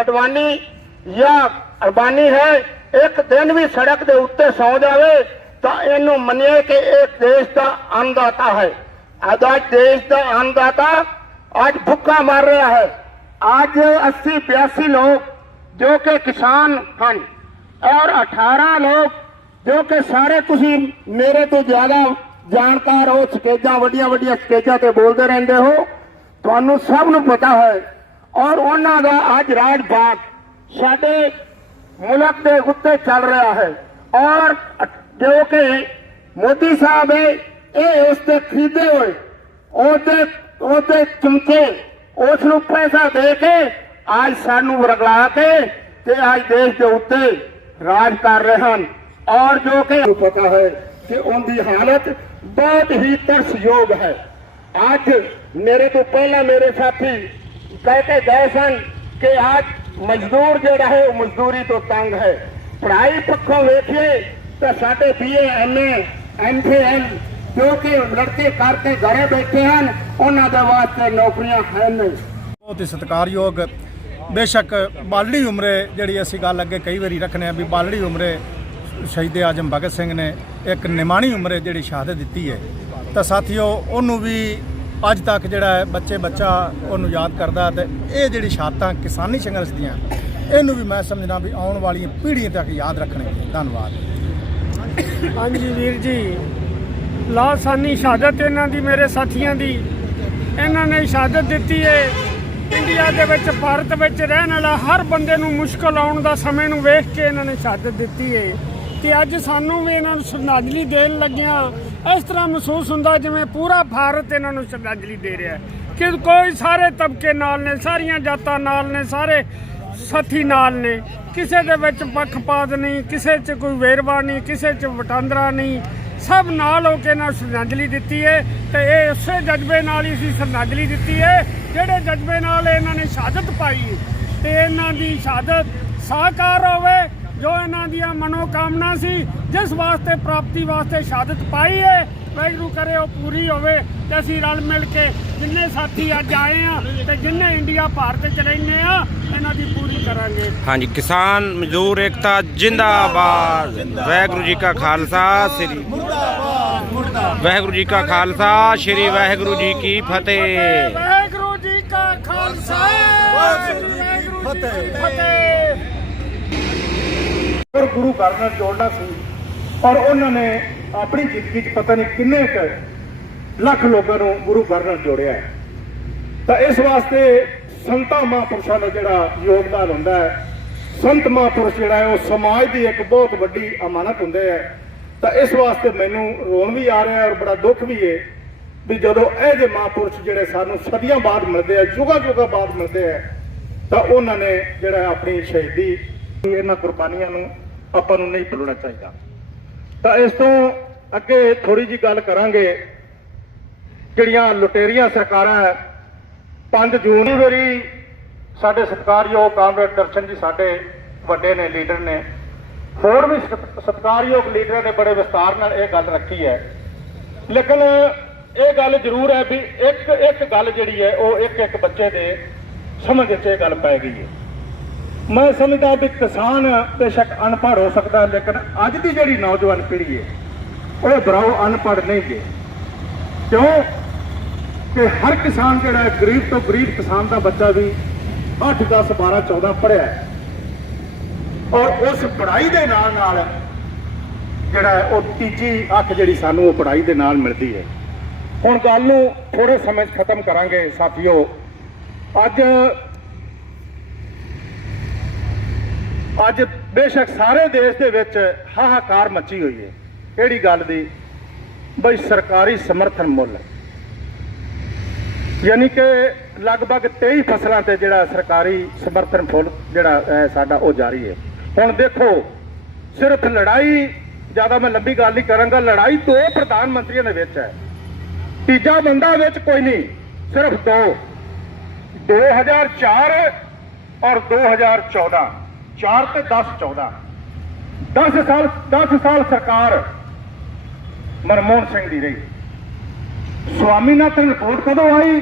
ਅਡਵਾਨੀ ਜਾਂ ਅਰਬਾਨੀ ਹੈ, ਇੱਕ ਦਿਨ ਵੀ ਸੜਕ ਦੇ ਉੱਤੇ ਸੌ ਜਾਵੇ, ਤਾਂ ਇਹਨੂੰ ਮੰਨੀਏ ਕਿ ਇਹ ਦੇਸ਼ ਦਾ ਅੰਨਦਾਤਾ ਹੈ। ਅੱਜ ਦੇਸ਼ ਦਾ ਅੰਨਦਾਤਾ ਅੱਜ ਭੁੱਖਾ ਮਰ ਰਿਹਾ ਹੈ। ਅੱਜ 80 82 ਲੋਕ ਜੋ ਕਿ ਕਿਸਾਨ ਹਨ ਔਰ 18 ਲੋਕ ਜੋ ਕਿ ਸਾਰੇ ਤੁਸੀਂ ਮੇਰੇ ਤੋਂ ਜ਼ਿਆਦਾ ਜਾਣਕਾਰ ਹੋ ਸਟੇਜਾਂ ਵੱਡੀਆਂ ਵੱਡੀਆਂ ਸਟੇਜਾਂ ਤੇ ਬੋਲਦੇ ਰਹਿੰਦੇ ਹੋ, ਤੁਹਾਨੂੰ ਸਭ ਨੂੰ ਪਤਾ ਹੈ ਔਰ ਉਹਨਾਂ ਦਾ ਅੱਜ ਰਾਜ ਬਾਗ ਸਾਡੇ ਮੁਲਕ ਦੇ ਉੱਤੇ ਚੱਲ ਰਿਹਾ ਹੈ। ਔਰ ਜੋ ਕਿ ਮੋਦੀ ਸਾਹਿਬ ਹੈ ਇਹ ਉਸ ਤੇ ਖਰੀਦੇ ਹੋਏ, ਉਹਦੇ ਉਹਦੇ ਚਮਚੇ ਉਸ ਨੂੰ ਪੈਸਾ ਦੇ ਕੇ ਅੱਜ ਸਾਨੂੰ ਰਗਲਾ ਕੇ ਤੇ ਅੱਜ ਦੇਸ਼ ਦੇ ਉੱਤੇ ਰਾਜ ਕਰ ਰਹੇ ਹਨ। ਔਰ ਜੋ ਕਿ ਪਤਾ ਹੈ ਕਿ ਉਹਦੀ ਹਾਲਤ ਬਹੁਤ ਹੀ ਤਰਸਯੋਗ ਹੈ। ਅੱਜ ਮੇਰੇ ਤੋਂ ਪਹਿਲਾਂ ਮੇਰੇ ਸਾਥੀ ਕਹਿ ਕੇ ਗਏ ਸਨ ਕਿ ਮਜ਼ਦੂਰ ਜਿਹੜਾ ਹੈ ਉਹ ਮਜ਼ਦੂਰੀ ਤੋਂ ਤੰਗ ਹੈ ਪੜ੍ਹਾਈ ਪੱਖੋਂ ਵੇਖੀਏ ਤਾਂ ਸਾਡੇ ਬੀਏ ਐਮਏ ਐਮਫਿਲ ਜੋ ਕਿ ਲੜਕੇ ਕਰਕੇ ਘਰੇ ਬੈਠੇ ਹਨ ਉਹਨਾਂ ਦੇ ਵਾਸਤੇ ਨੌਕਰੀਆਂ ਹੈ ਨਹੀਂ ਬਹੁਤ ਹੀ ਸਤਿਕਾਰਯੋਗ ਬੇਸ਼ੱਕ ਬਾਲੜੀ ਉਮਰੇ ਜਿਹੜੀ ਅਸੀਂ ਗੱਲ ਅੱਗੇ ਕਈ ਵਾਰੀ ਰੱਖਨੇ ਆ ਵੀ ਬਾਲੜੀ ਉਮਰੇ ਸ਼ਹੀਦ ਆਜਮ ਭਗਤ ਸਿੰਘ ਨੇ ਇੱਕ ਨਿਮਾਣੀ ਉਮਰੇ ਜਿਹੜੀ ਸ਼ਹਾਦਤ ਦਿੱਤੀ ਹੈ ਤਾਂ ਸਾਥੀਓ ਉਹਨੂੰ ਵੀ ਅੱਜ ਤੱਕ ਜਿਹੜਾ ਹੈ ਬੱਚੇ ਬੱਚਾ ਉਹਨੂੰ ਯਾਦ ਕਰਦਾ ਤੇ ਇਹ ਜਿਹੜੀ ਸ਼ਹਾਦਤਾਂ ਕਿਸਾਨੀ ਸੰਘਰਸ਼ ਦੀਆਂ, ਇਹਨੂੰ ਵੀ ਮੈਂ ਸਮਝਦਾ ਵੀ ਆਉਣ ਵਾਲੀਆਂ ਪੀੜ੍ਹੀਆਂ ਤੱਕ ਯਾਦ ਰੱਖਣਗੇ। ਧੰਨਵਾਦ। ਹਾਂਜੀ ਵੀਰ ਜੀ, ਲਾਸਾਨੀ ਸ਼ਹਾਦਤ ਇਹਨਾਂ ਦੀ, ਮੇਰੇ ਸਾਥੀਆਂ ਦੀ। ਇਹਨਾਂ ਨੇ ਸ਼ਹਾਦਤ ਦਿੱਤੀ ਹੈ ਇੰਡੀਆ ਦੇ ਵਿੱਚ, ਭਾਰਤ ਵਿੱਚ ਰਹਿਣ ਵਾਲਾ ਹਰ ਬੰਦੇ ਨੂੰ ਮੁਸ਼ਕਲ ਆਉਣ ਦਾ ਸਮੇਂ ਨੂੰ ਵੇਖ ਕੇ ਇਹਨਾਂ ਨੇ ਸ਼ਹਾਦਤ ਦਿੱਤੀ ਹੈ ਤੇ ਅੱਜ ਸਾਨੂੰ ਵੀ ਇਹਨਾਂ ਨੂੰ ਸ਼ਰਧਾਂਜਲੀ ਦੇਣ ਲੱਗਿਆ। ਇਸ ਤਰ੍ਹਾਂ ਮਹਿਸੂਸ ਹੁੰਦਾ ਜਿਵੇਂ ਪੂਰਾ ਭਾਰਤ ਇਹਨਾਂ ਨੂੰ ਸ਼ਰਧਾਂਜਲੀ ਦੇ ਰਿਹਾ ਹੈ। ਕਿ ਕੋਈ ਸਾਰੇ ਤਬਕੇ ਨਾਲ ਨੇ, ਸਾਰੀਆਂ ਜਾਤਾਂ ਨਾਲ ਨੇ, ਸਾਰੇ ਸਾਥੀ ਨਾਲ ਨੇ। ਕਿਸੇ ਦੇ ਵਿੱਚ ਪੱਖਪਾਤ ਨਹੀਂ, ਕਿਸੇ 'ਚ ਕੋਈ ਵੇਰਵਾ ਨਹੀਂ, ਕਿਸੇ 'ਚ ਵਟਾਂਦਰਾ ਨਹੀਂ। ਸਭ ਨਾਲ ਹੋ ਕੇ ਨਾਲ ਸ਼ਰਧਾਂਜਲੀ ਦਿੱਤੀ ਹੈ ਤੇ ਇਹ ਉਸੇ ਜਜ਼ਬੇ ਨਾਲ ਹੀ ਅਸੀਂ ਸ਼ਰਧਾਂਜਲੀ ਦਿੱਤੀ ਹੈ, ਜਿਹੜੇ ਜਜ਼ਬੇ ਨਾਲ ਇਹਨਾਂ ਨੇ ਸ਼ਹਾਦਤ ਪਾਈ। ਹੈ ਤੇ ਇਹਨਾਂ ਦੀ ਸ਼ਹਾਦਤ ਸਾਕਾਰ ਹੋਵੇ ਜੋ ਇਹਨਾਂ ਦੀਆਂ ਮਨੋਕਾਮਨਾ ਸੀ ਜਿਸ ਵਾਸਤੇ ਪ੍ਰਾਪਤੀ ਵਾਸਤੇ ਸ਼ਹਾਦਤ ਪਾਈ ਹੈ ਵਾਹਿਗੁਰੂ ਕਰੇ ਉਹ ਪੂਰੀ ਹੋਵੇ ਤੇ ਅਸੀਂ ਰਲ ਮਿਲ ਕੇ ਜਿੰਨੇ ਸਾਥੀ ਅੱਜ ਆਏ ਆ ਤੇ ਜਿੰਨੇ ਇੰਡੀਆ ਭਾਰਤ ਚ ਰਹਿੰਦੇ ਆ ਇਹਨਾਂ ਦੀ ਪੂਰੀ ਕਰਾਂਗੇ। ਹਾਂਜੀ ਕਿਸਾਨ ਮਜ਼ਦੂਰ ਏਕਤਾ ਜਿੰਦਾਬਾਦ। ਵਾਹਿਗੁਰੂ ਜੀ ਕਾ ਖਾਲਸਾ ਸ੍ਰੀ ਵਾਹਿਗੁਰੂ ਜੀ ਕਾ ਖਾਲਸਾ ਸ੍ਰੀ ਵਾਹਿਗੁਰੂ ਜੀ ਕੀ ਫਤਿਹ। ਵਾਹਿਗੁਰੂ ਜੀ ਕਾ ਖਾਲਸਾ ਵਾਹਿਗੁਰੂ ਜੀ ਕੀ ਫਤਿਹ। ਔਰ ਗੁਰੂ ਘਰ ਨਾਲ ਜੋੜਨਾ ਸੀ। ਔਰ ਉਹਨਾਂ ਨੇ ਆਪਣੀ ਜ਼ਿੰਦਗੀ 'ਚ ਪਤਾ ਨਹੀਂ ਕਿੰਨੇ ਕੁ ਲੱਖ ਲੋਕਾਂ ਨੂੰ ਗੁਰੂ ਘਰ ਨਾਲ ਜੋੜਿਆ ਹੈ। ਤਾਂ ਇਸ ਵਾਸਤੇ ਸੰਤਾਂ ਮਹਾਂਪੁਰਸ਼ਾਂ ਦਾ ਜਿਹੜਾ ਯੋਗਦਾਨ ਹੁੰਦਾ ਹੈ, ਸੰਤ ਮਹਾਂਪੁਰਸ਼ ਜਿਹੜਾ ਹੈ, ਉਹ ਸਮਾਜ ਦੀ ਇੱਕ ਬਹੁਤ ਵੱਡੀ ਅਮਾਨਤ ਹੁੰਦੇ ਹੈ। ਤਾਂ ਇਸ ਵਾਸਤੇ ਮੈਨੂੰ ਰੋਣ ਵੀ ਆ ਰਿਹਾ ਔਰ ਬੜਾ ਦੁੱਖ ਵੀ ਹੈ ਵੀ ਜਦੋਂ ਇਹ ਜਿਹੇ ਮਹਾਂਪੁਰਸ਼ ਜਿਹੜੇ ਸਾਨੂੰ ਸਦੀਆਂ ਬਾਅਦ ਮਿਲਦੇ ਆ ਯੁਗਾਂ ਯੁਗਾਂ ਬਾਅਦ ਮਿਲਦੇ ਆ, ਤਾਂ ਉਹਨਾਂ ਨੇ ਜਿਹੜਾ ਆਪਣੀ ਸ਼ਹੀਦੀ ਇਹਨਾਂ ਕੁਰਬਾਨੀਆਂ ਨੂੰ ਆਪਾਂ ਨੂੰ ਨਹੀਂ ਭੁੱਲਣਾ ਚਾਹੀਦਾ। ਤਾਂ ਇਸ ਤੋਂ ਅੱਗੇ ਥੋੜੀ ਜੀ ਗੱਲ ਕਰਾਂਗੇ ਜਿਹੜੀਆਂ ਲੁਟੇਰੀਆਂ ਸਰਕਾਰਾਂ ਹੈ, 5 ਜੂਨ ਦੀ ਵਾਰੀ ਸਾਡੇ ਸਤਿਕਾਰਯੋਗ ਕਾਮਰੇਡ ਦਰਸ਼ਨ ਜੀ ਸਾਡੇ ਵੱਡੇ ਨੇ ਲੀਡਰ ਨੇ। ਹੋਰ ਵੀ ਸਤ- ਸਤਿਕਾਰਯੋਗ ਲੀਡਰਾਂ ਨੇ ਬੜੇ ਵਿਸਤਾਰ ਨਾਲ ਇਹ ਗੱਲ ਰੱਖੀ ਹੈ। ਲੇਕਿਨ ਇਹ ਗੱਲ ਜ਼ਰੂਰ ਹੈ ਵੀ ਇੱਕ ਇੱਕ ਗੱਲ ਜਿਹੜੀ ਹੈ ਉਹ ਇੱਕ ਇੱਕ ਬੱਚੇ ਦੇ ਸਮਝ ਵਿੱਚ ਇਹ ਗੱਲ ਪੈ ਗਈ ਹੈ। ਮੈਂ ਸਮਝਦਾ ਵੀ ਕਿਸਾਨ ਬੇਸ਼ੱਕ ਅਨਪੜ੍ਹ ਹੋ ਸਕਦਾ, ਲੇਕਿਨ ਅੱਜ ਦੀ ਜਿਹੜੀ ਨੌਜਵਾਨ ਪੀੜ੍ਹੀ ਹੈ, ਉਹ ਬਰਾਓ ਅਨਪੜ੍ਹ ਨਹੀਂ ਗੇ ਕਿਉਂ? ਕਿ ਹਰ ਕਿਸਾਨ ਜਿਹੜਾ ਹੈ, ਗਰੀਬ ਤੋਂ ਗਰੀਬ ਕਿਸਾਨ ਦਾ ਬੱਚਾ ਵੀ 8 10 12 14 ਪੜ੍ਹਿਆ ਹੈ। ਔਰ ਉਸ ਪੜ੍ਹਾਈ ਦੇ ਨਾਲ ਨਾਲ ਜਿਹੜਾ ਉਹ ਤੀਜੀ ਅੱਖ ਜਿਹੜੀ ਸਾਨੂੰ ਉਹ ਪੜ੍ਹਾਈ ਦੇ ਨਾਲ ਮਿਲਦੀ ਹੈ। ਹੁਣ ਗੱਲ ਨੂੰ ਥੋੜੇ ਸਮੇਂ 'ਚ ਖਤਮ ਕਰਾਂਗੇ ਸਾਥੀਓ। ਅੱਜ ਅੱਜ ਬੇਸ਼ੱਕ ਸਾਰੇ ਦੇਸ਼ ਦੇ ਵਿੱਚ ਹਾਹਾਕਾਰ ਮੱਚੀ ਹੋਈ ਹੈ ਕਿਹੜੀ ਗੱਲ ਦੀ? ਬਈ ਸਰਕਾਰੀ ਸਮਰਥਨ ਮੁੱਲ। ਯਾਨੀ ਕਿ ਲਗਭਗ 23 ਫਸਲਾਂ ਤੇ ਜਿਹੜਾ ਸਰਕਾਰੀ ਸਮਰਥਨ ਫੁੱਲ ਜਿਹੜਾ ਹੈ ਸਾਡਾ ਉਹ ਜਾਰੀ ਹੈ ਹੁਣ ਦੇਖੋ, ਸਿਰਫ ਲੜਾਈ, ਜ਼ਿਆਦਾ ਮੈਂ ਲੰਬੀ ਗੱਲ ਨਹੀਂ ਕਰਾਂਗਾ, ਲੜਾਈ ਦੋ ਪ੍ਰਧਾਨ ਮੰਤਰੀਆਂ ਦੇ ਵਿੱਚ ਹੈ। ਤੀਜਾ ਬੰਦਾ ਵਿੱਚ ਕੋਈ ਨਹੀਂ, ਸਿਰਫ ਦੋ। 2004 ਔਰ 2014 4 ਤੇ 10 14 10 ਸਾਲ 10 ਸਾਲ ਸਰਕਾਰ ਮਨਮੋਹਨ ਸਿੰਘ ਦੀ ਰਹੀ। ਸਵਾਮੀਨਾਥਨ ਰਿਪੋਰਟ ਕਦੋਂ ਆਈ?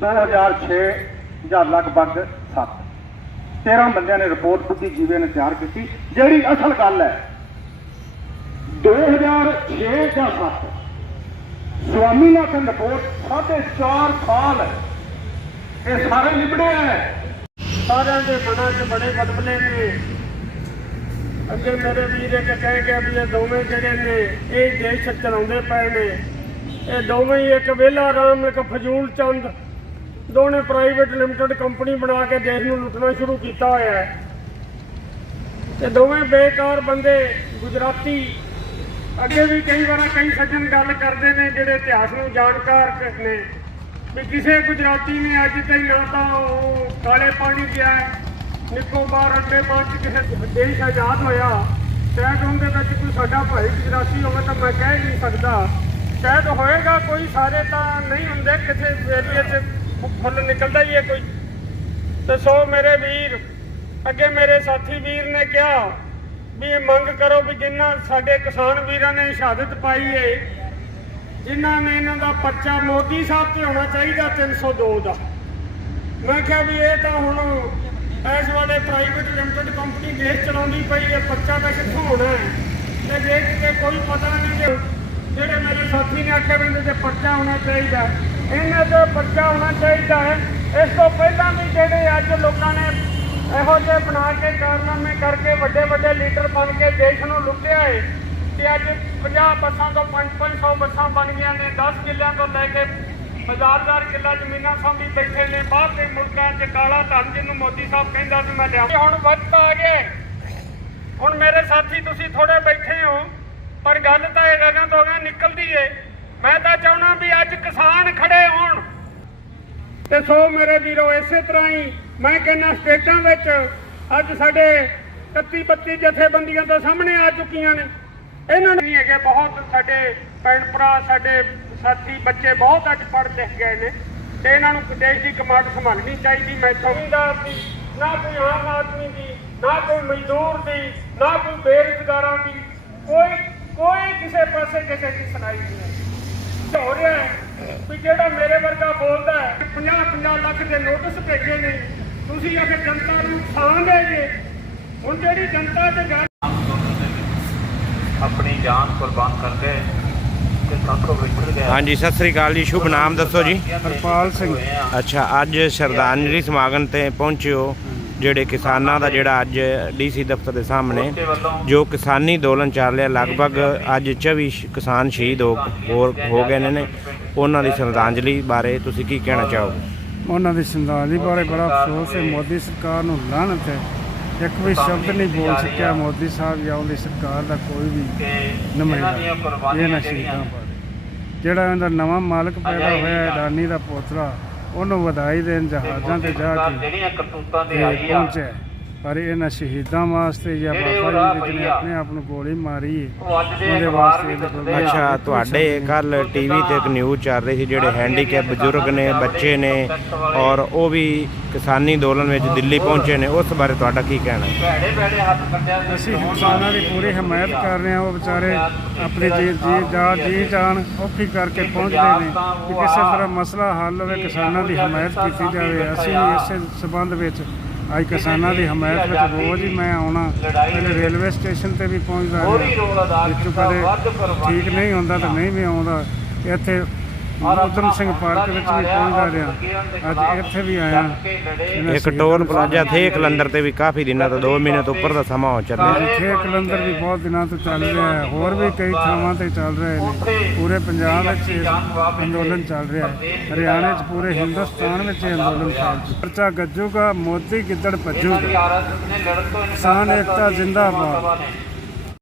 2006 ਜਾਂ ਲਗਭਗ 7 13 ਬੰਦਿਆਂ ਨੇ ਰਿਪੋਰਟ ਬੁੱਧੀਜੀਵੀਆਂ ਨੇ ਤਿਆਰ ਕੀਤੀ। ਜਿਹੜੀ ਅਸਲ ਗੱਲ ਹੈ 2006 ਜਾਂ 7 ਸਵਾਮੀਨਾਥਨ ਰਿਪੋਰਟ ਸਾਢੇ ਚਾਰ ਸਾਲ ਇਹ ਸਾਰੇ ਨਿਬੜਿਆ ਹੈ। ਸਾਰਿਆਂ ਦੇ ਮਨਾਂ 'ਚ ਬੜੇ ਬਦਬਲੇ ਨੇ ਅੱਗੇ ਮੇਰੇ ਵੀਰ ਇੱਕ ਕਹਿ ਗਿਆ ਵੀ ਇਹ ਦੋਵੇਂ ਜਿਹੜੇ ਨੇ, ਇਹ ਦੇਸ਼ ਚਲਾਉਂਦੇ ਪਏ ਨੇ। ਇਹ ਦੋਵੇਂ ਹੀ ਇੱਕ ਵਿਹਲਾ ਰਾਮ ਇੱਕ ਫਜ਼ੂਲ ਚੰਦ। ਦੋਨੇ ਪ੍ਰਾਈਵੇਟ ਲਿਮਟਿਡ ਕੰਪਨੀ ਬਣਾ ਕੇ ਦੇਸ਼ ਨੂੰ ਲੁੱਟਣਾ ਸ਼ੁਰੂ ਕੀਤਾ ਹੋਇਆ ਹੈ। ਤੇ ਦੋਵੇਂ ਬੇਕਾਰ ਬੰਦੇ, ਗੁਜਰਾਤੀ। ਅੱਗੇ ਵੀ ਕਈ ਵਾਰ ਕਈ ਸੱਜਣ ਗੱਲ ਕਰਦੇ ਨੇ, ਜਿਹੜੇ ਇਤਿਹਾਸ ਨੂੰ ਜਾਣਕਾਰ ਨੇ। ਵੀ ਕਿਸੇ ਗੁਜਰਾਤੀ ਨੇ ਅੱਜ ਤਾਈਂ ਨਾ ਤਾਂ ਉਹ ਕਾਲੇ ਪਾਣੀ ਗਿਆ ਹੈ, ਨਿਕੋਬਾਰ ਅੱਡੇ ਬਾਅਦ ਕਿਸੇ ਦੇਸ਼ ਆਜ਼ਾਦ ਹੋਇਆ। ਸ਼ਾਇਦ ਉਹਦੇ ਵਿੱਚ ਕੋਈ ਸਾਡਾ ਭਾਈ ਗੁਜਰਾਤੀ ਹੋਵੇ ਤਾਂ ਮੈਂ ਕਹਿ ਹੀ ਨਹੀਂ ਸਕਦਾ। ਸ਼ਾਇਦ ਹੋਏਗਾ ਕੋਈ ਸਾਰੇ ਤਾਂ ਨਹੀਂ ਹੁੰਦੇ। ਕਿਸੇ ਏਰੀਏ 'ਚ ਫੁੱਲ ਨਿਕਲਦਾ ਹੀ ਹੈ ਕੋਈ। ਤੇ ਸੋ ਮੇਰੇ ਵੀਰ ਅੱਗੇ ਮੇਰੇ ਸਾਥੀ ਵੀਰ ਨੇ ਕਿਹਾ ਵੀ ਇਹ ਮੰਗ ਕਰੋ ਵੀ ਜਿਨ੍ਹਾਂ ਸਾਡੇ ਕਿਸਾਨ ਵੀਰਾਂ ਨੇ ਸ਼ਹਾਦਤ ਪਾਈ ਏ ਜਿਨ੍ਹਾਂ ਨੇ ਇਹਨਾਂ ਦਾ ਪਰਚਾ ਮੋਦੀ ਸਾਹਿਬ ਤੇ ਹੋਣਾ ਚਾਹੀਦਾ 302 ਦਾ। ਮੈਂ ਕਿਹਾ ਵੀ ਇਹ ਤਾਂ ਹੁਣ ਇਸ ਵਾਲੇ ਪ੍ਰਾਈਵੇਟ ਲਿਮਟਿਡ ਕੰਪਨੀ ਦੇਸ਼ ਚਲਾਉਂਦੀ ਪਈ ਹੈ ਪਰਚਾ ਤਾਂ ਕਿੱਥੋਂ ਹੋਣਾ ਹੈ? ਤੇ ਜੇ ਕਿਤੇ ਕੋਈ ਪਤਾ ਨਹੀਂ ਜੇ ਜਿਹੜੇ ਮੇਰੇ ਸਾਥੀ ਨੇ ਆਖਿਆ ਵੀ ਇਹਦੇ ਤੇ ਪਰਚਾ ਹੋਣਾ ਚਾਹੀਦਾ ਇਹਨਾਂ ਤੇ ਪਰਚਾ ਹੋਣਾ ਚਾਹੀਦਾ ਹੈ। ਇਸ ਤੋਂ ਪਹਿਲਾਂ ਵੀ ਜਿਹੜੇ ਅੱਜ ਲੋਕਾਂ ਨੇ ਇਹੋ ਜਿਹੇ ਬਣਾ ਕੇ ਕਾਰਨਾਮੇ ਕਰਕੇ ਵੱਡੇ ਵੱਡੇ ਲੀਡਰ ਬਣ ਕੇ ਦੇਸ਼ ਨੂੰ ਲੁੱਟਿਆ ਹੈ ਤੇ ਅੱਜ 50 ਬੱਸਾਂ ਤੋਂ 5-500 ਬੱਸਾਂ ਬਣ ਗਈਆਂ ਨੇ 10 ਕਿੱਲਿਆਂ ਤੋਂ ਲੈ ਕੇ ਹਜ਼ਾਰ-ਹਜ਼ਾਰ ਕਿੱਲਾ ਜ਼ਮੀਨਾਂ ਸਾਂਭੀ ਬੈਠੇ ਨੇ ਬਾਹਰਲੇ ਮੁਲਕਾਂ 'ਚ ਕਾਲਾ ਧਨ ਜਿਹਨੂੰ ਮੋਦੀ ਸਾਹਿਬ ਕਹਿੰਦਾ ਸੀ, ਮੈਂ ਲਿਆ ਹੁਣ ਵਕਤ ਆ ਗਿਆ ਹੁਣ ਮੇਰੇ ਸਾਥੀ, ਤੁਸੀਂ ਥੋੜੇ ਬੈਠੇ ਹੋ, ਪਰ ਗੱਲ ਤਾਂ ਇਹ ਗਗਨ ਤੋਂ ਗਾਂ ਨਿਕਲਦੀ ਏ। ਮੈਂ ਤਾਂ ਚਾਹੁੰਦਾ ਵੀ ਅੱਜ ਕਿਸਾਨ ਖੜੇ ਹੋਣ। ਤੇ ਸੋ ਮੇਰੇ ਵੀਰੋ, ਇਸੇ ਤਰ੍ਹਾਂ ਹੀ ਮੈਂ ਕਹਿੰਦਾ ਸਟੇਟਾਂ ਵਿੱਚ ਅੱਜ ਸਾਡੇ 31 32 ਜਥੇਬੰਦੀਆਂ ਤਾਂ ਸਾਹਮਣੇ ਆ ਚੁੱਕੀਆਂ ਨੇ। ਇਹਨਾਂ ਨੇ ਹੈਗੇ, ਬਹੁਤ ਸਾਡੇ ਭੈਣ ਭਰਾ, ਸਾਡੇ ਸਾਥੀ ਬੱਚੇ ਬਹੁਤ ਅੱਜ ਪੜ੍ਹ ਲਿਖ ਗਏ ਨੇ ਤੇ ਇਹਨਾਂ ਨੂੰ ਦੇਸ਼ ਦੀ ਕਮਾਂਡ ਸੰਭਾਲਣੀ ਚਾਹੀਦੀ ਮੈਂ ਜ਼ਿਮੀਂਦਾਰ ਦੀ ਨਾ ਕੋਈ ਆਮ ਆਦਮੀ ਦੀ ਨਾ ਕੋਈ ਮਜ਼ਦੂਰ ਦੀ ਨਾ ਕੋਈ ਬੇਰੁਜ਼ਗਾਰਾਂ ਦੀ ਕੋਈ ਕੋਈ ਕਿਸੇ ਪਾਸੇ ਕਿਸੇ ਦੀ ਸੁਣਾਈ ਨਹੀਂ ਹੋ। ਰਿਹਾ ਹੈ ਵੀ ਜਿਹੜਾ ਮੇਰੇ ਵਰਗਾ ਬੋਲਦਾ ਹੈ 50 50 ਲੱਖ ਦੇ ਨੋਟਿਸ ਭੇਜੇ ਨੇ ਤੁਸੀਂ ਅਖੇ ਜਨਤਾ ਨੂੰ ਖਾਣ ਦੇ ਜੇ ਹੁਣ ਜਿਹੜੀ ਜਨਤਾ ਤੇ ਗੱਲ ਆਪਣੀ ਜਾਨ ਕੁਰਬਾਨ ਕਰ ਗਏ ਹਾਂਜੀ ਸਤਿ ਸ੍ਰੀ ਅਕਾਲ ਜੀ ਸ਼ੁਭ ਨਾਮ ਦੱਸੋ ਜੀ। ਹਰਪਾਲ ਸਿੰਘ। ਅੱਛਾ ਅੱਜ ਸ਼ਰਧਾਂਜਲੀ ਸਮਾਗਮ ਤੇ ਪਹੁੰਚਿਓ ਜਿਹੜੇ ਕਿਸਾਨਾਂ ਦਾ ਜਿਹੜਾ ਅੱਜ ਡੀਸੀ ਦਫ਼ਤਰ ਦੇ ਸਾਹਮਣੇ ਜੋ ਕਿਸਾਨੀ ਅੰਦੋਲਨ ਚੱਲ ਰਿਹਾ ਲਗਭਗ ਅੱਜ 24 ਸ਼- ਕਿਸਾਨ ਸ਼ਹੀਦ ਹੋ ਹੋਰ ਹੋ ਗਏ ਨੇ ਉਹਨਾਂ ਦੀ ਸ਼ਰਧਾਂਜਲੀ ਬਾਰੇ ਤੁਸੀਂ ਕੀ ਕਹਿਣਾ ਚਾਹੋਗੇ? ਉਹਨਾਂ ਦੀ ਸ਼ਰਧਾਂਜਲੀ ਬਾਰੇ ਬੜਾ ਅਫਸੋਸ ਹੈ। ਮੋਦੀ ਸਰਕਾਰ ਨੂੰ ਲਾਹਨਤ ਹੈ। ਇੱਕ ਵੀ ਸ਼ਬਦ ਨਹੀਂ ਬੋਲ ਸਕਿਆ ਮੋਦੀ ਸਾਹਿਬ ਜਾਂ ਉਹਦੀ ਸਰਕਾਰ ਦਾ ਕੋਈ ਵੀ ਨੁਮਾਇੰਦਾ। ਇਹ ਨਾ ਸ਼ਹੀਦਾਂ ਜਿਹੜਾ ਇਹਦਾ ਨਵਾਂ ਮਾਲਕ ਪੈਦਾ ਹੋਇਆ ਹੈ ਅਡਾਨੀ ਦਾ ਪੋਤਰਾ ਉਹਨੂੰ ਵਧਾਈ ਦੇਣ ਜਹਾਜ਼ਾਂ ਤੇ ਜਾ ਕੇ ਜਿਹੜੀਆਂ ਕਰਤੂਤਾਂ ਤੇ ਆਈ ਆ। ਪਰ ਇਹਨਾਂ ਸ਼ਹੀਦਾਂ ਵਾਸਤੇ ਜਾਂ ਬਾਬਾ ਜੀ ਨੇ ਆਪਣੇ ਆਪ ਨੂੰ ਗੋਲੀ ਮਾਰੀ ਉਹਦੇ ਵਾਸਤੇ ਅੱਛਾ ਤੁਹਾਡੇ ਕੱਲ ਟੀਵੀ ਤੇ ਇੱਕ ਨਿਊਜ਼ ਚੱਲ ਰਹੀ ਸੀ ਜਿਹੜੇ ਹੈਂਡੀਕੈਪ ਬਜ਼ੁਰਗ ਨੇ ਬੱਚੇ ਨੇ ਔਰ ਉਹ ਵੀ ਕਿਸਾਨੀ ਅੰਦੋਲਨ ਵਿੱਚ ਦਿੱਲੀ ਪਹੁੰਚੇ ਨੇ। ਉਸ ਬਾਰੇ ਤੁਹਾਡਾ ਕੀ ਕਹਿਣਾ ਹੈ? ਅਸੀਂ ਕਿਸਾਨਾਂ ਦੀ ਪੂਰੀ ਹਮਾਇਤ ਕਰ ਰਹੇ ਹਾਂ। ਉਹ ਵਿਚਾਰੇ ਆਪਣੀ ਜੀ ਜੀ ਜਾ ਜੀ ਜਾਨ ਔਖੀ ਕਰਕੇ ਪਹੁੰਚਦੇ ਨੇ। ਕਿ ਕਿਸੇ ਤਰ੍ਹਾਂ ਮਸਲਾ ਹੱਲ ਹੋਵੇ ਕਿਸਾਨਾਂ ਦੀ ਹਮਾਇਤ ਕੀਤੀ ਜਾਵੇ। ਅਸੀਂ ਇਸੇ ਸਬੰਧ ਵਿੱਚ ਅੱਜ ਕਿਸਾਨਾਂ ਦੀ ਹਮਾਇਤ ਵਿੱਚ ਰੋਜ਼ ਹੀ ਮੈਂ ਆਉਣਾ। ਪਹਿਲੇ ਰੇਲਵੇ ਸਟੇਸ਼ਨ ਤੇ ਵੀ ਪਹੁੰਚਦਾ ਹੋਰ ਹੀ ਰਿਹਾ ਰੋਲ ਅਦਾ ਵਿੱਚੋਂ ਕਦੇ ਠੀਕ ਨਹੀਂ ਹੁੰਦਾ ਤਾਂ ਨਹੀਂ ਵੀ ਆਉਂਦਾ। ਇੱਥੇ ਉਦਮ ਸਿੰਘ ਪਾਰਕ ਵਿੱਚ ਵੀ ਪਹੁੰਚਦਾ ਰਿਹਾ। ਅੱਜ ਇੱਥੇ ਵੀ ਆਇਆ। ਇੱਕ ਸ਼ਹੀਦਾਂ ਟੋਲ ਨੂੰ ਪਲਾਜ਼ਾ ਥੇ ਕਲੰਦਰ ਤੇ ਵੀ ਕਾਫੀ ਦਿਨਾਂ ਤੋਂ 2 ਮਹੀਨੇ ਤੋਂ ਉੱਪਰ ਦਾ ਸਮਾਂ ਹੋ ਚੱਲਿਆ। ਇੱਥੇ ਕਲੰਦਰ ਵੀ ਬਹੁਤ ਦਿਨਾਂ ਤੋਂ ਚੱਲ ਰਿਹਾ ਹੈ। ਹੋਰ ਵੀ ਕਈ ਥਾਵਾਂ ਤੇ ਚੱਲ ਰਹੇ ਨੇ। ਪੂਰੇ ਪੰਜਾਬ ਵਿੱਚ ਇਹ ਅੰਦੋਲਨ ਚੱਲ ਰਿਹਾ ਹੈ। ਹਰਿਆਣੇ 'ਚ ਪੂਰੇ ਹਿੰਦੁਸਤਾਨ ਵਿੱਚ ਇਹ ਅੰਦੋਲਨ ਚੱਲ ਰਿਹਾ ਪਰਚਾ ਗੱਜੂਗਾ ਮੋਦੀ ਗਿੱਦੜ ਭੱਜੂਗਾ। ਕਿਸਾਨ ਏਕਤਾ ਜ਼ਿੰਦਾਬਾਦ।